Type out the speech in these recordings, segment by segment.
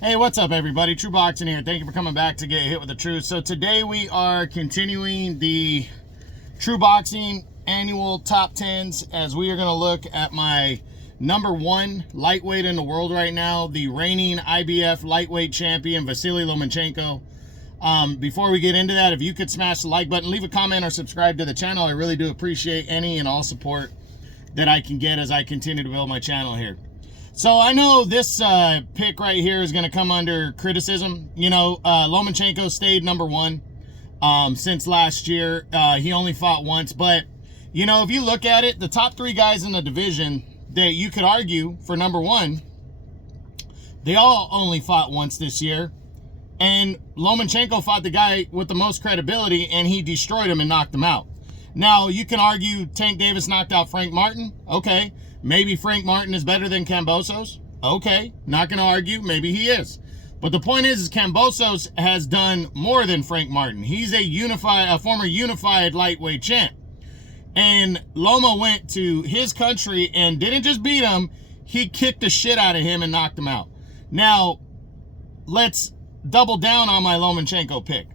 Hey, what's up, everybody? True Boxing here. Thank you for coming back to get hit with the truth. So today we are continuing the True Boxing annual top 10s as we are going to look at my number one lightweight in the world right now, the reigning IBF lightweight champion, Vasyl Lomachenko. Before we get into that, if you could smash the like button, leave a comment or subscribe to the channel. I really do appreciate any and all support that I can get as I continue to build my channel here. So I know this pick right here is going to come under criticism. You know, Lomachenko stayed number one since last year. He only fought once. But, you know, if you look at it, the top three guys in the division that you could argue for number one, they all only fought once this year. And Lomachenko fought the guy with the most credibility, and he destroyed him and knocked him out. Now, you can argue Tank Davis knocked out Frank Martin. Okay. Maybe Frank Martin is better than Kambosos. Okay, not going to argue. Maybe he is. But the point is Kambosos has done more than Frank Martin. He's a former unified lightweight champ. And Loma went to his country and didn't just beat him. He kicked the shit out of him and knocked him out. Now, let's double down on my Lomachenko pick.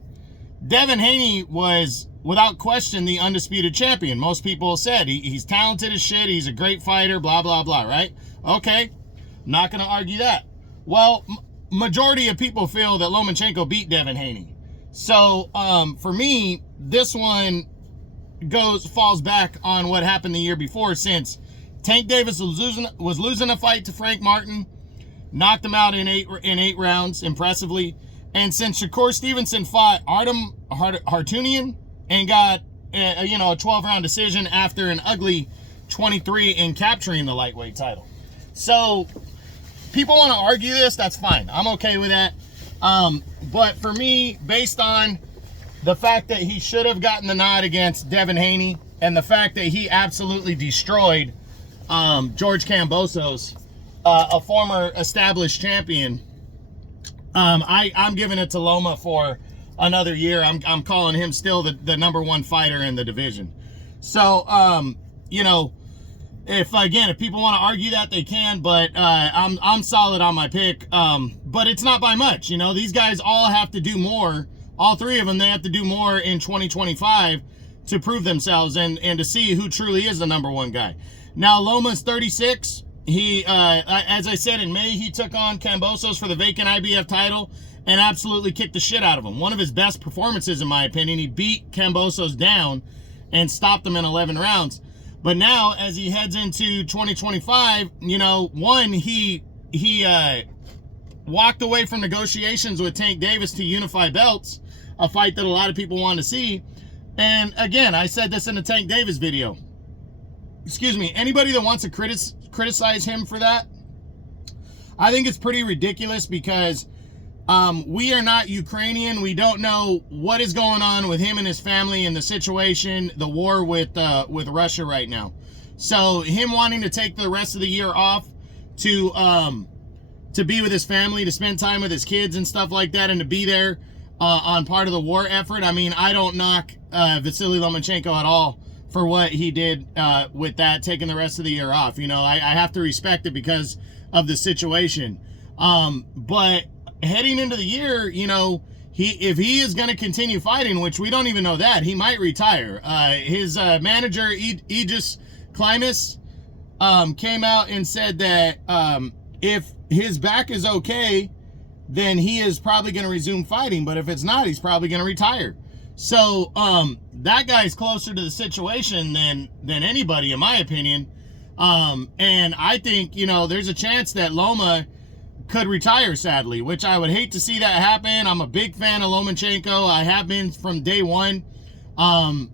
Devin Haney was, without question, the undisputed champion. Most people said he's talented as shit. He's a great fighter, blah, blah, blah, right? Okay, not going to argue that. Well, majority of people feel that Lomachenko beat Devin Haney. So, for me, this one falls back on what happened the year before, since Tank Davis was losing a fight to Frank Martin, knocked him out in eight rounds, impressively. And since Shakur Stevenson fought Artem Hartunian and got a 12-round decision after an ugly 23 in capturing the lightweight title. So people want to argue this, that's fine. I'm okay with that. But for me, based on the fact that he should have gotten the nod against Devin Haney and the fact that he absolutely destroyed George Kambosos, a former established champion, I'm giving it to Loma for another year. I'm calling him still the number one fighter in the division. So, if people want to argue that, they can, but I'm solid on my pick. But it's not by much. You know, these guys all have to do more. All three of them, they have to do more in 2025 to prove themselves and to see who truly is the number one guy. Now, Loma's 36. He, as I said, in May, he took on Kambosos for the vacant IBF title and absolutely kicked the shit out of him. One of his best performances, in my opinion. He beat Kambosos down and stopped him in 11 rounds. But now, as he heads into 2025, he walked away from negotiations with Tank Davis to unify belts, a fight that a lot of people want to see. And again, I said this in the Tank Davis video. Excuse me, anybody that wants to criticize him for that, I think it's pretty ridiculous, because we are not Ukrainian. We don't know what is going on with him and his family and the situation, the war with Russia right now. So him wanting to take the rest of the year off to be with his family, to spend time with his kids and stuff like that, and to be there on part of the war effort. I mean, I don't knock Vasyl Lomachenko at all for what he did with that, taking the rest of the year off. You know, I have to respect it because of the situation. But heading into the year, if he is going to continue fighting, which we don't even know that, he might retire. His manager, Aegis Klimas, came out and said that if his back is okay, then he is probably going to resume fighting. But if it's not, he's probably going to retire. So that guy's closer to the situation than anybody, in my opinion. And I think, there's a chance that Loma could retire, sadly, which I would hate to see that happen. I'm a big fan of Lomachenko. I have been from day one. But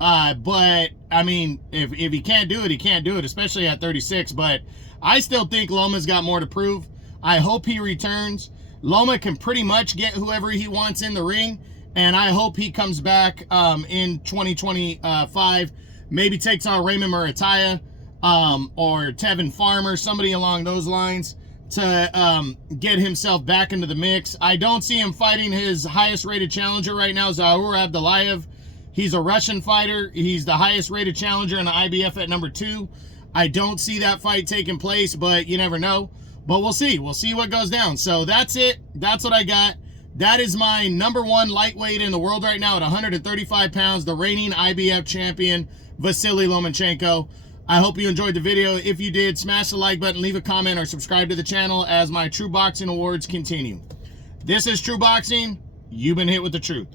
I mean, if he can't do it, he can't do it, especially at 36. But I still think Loma's got more to prove. I hope he returns. Loma can pretty much get whoever he wants in the ring. And I hope he comes back in 2025, maybe takes on Raymond Murataya or Tevin Farmer, somebody along those lines, to get himself back into the mix. I don't see him fighting his highest rated challenger right now, Zaur Abdullayev. He's a Russian fighter. He's the highest rated challenger in the IBF at number 2. I don't see that fight taking place, but you never know. But we'll see. We'll see what goes down. So that's it. That's what I got. That is my #1 lightweight in the world right now at 135 pounds, the reigning IBF champion, Vasyl Lomachenko. I hope you enjoyed the video. If you did, smash the like button, leave a comment, or subscribe to the channel as my True Boxing Awards continue. This is True Boxing. You've been hit with the truth.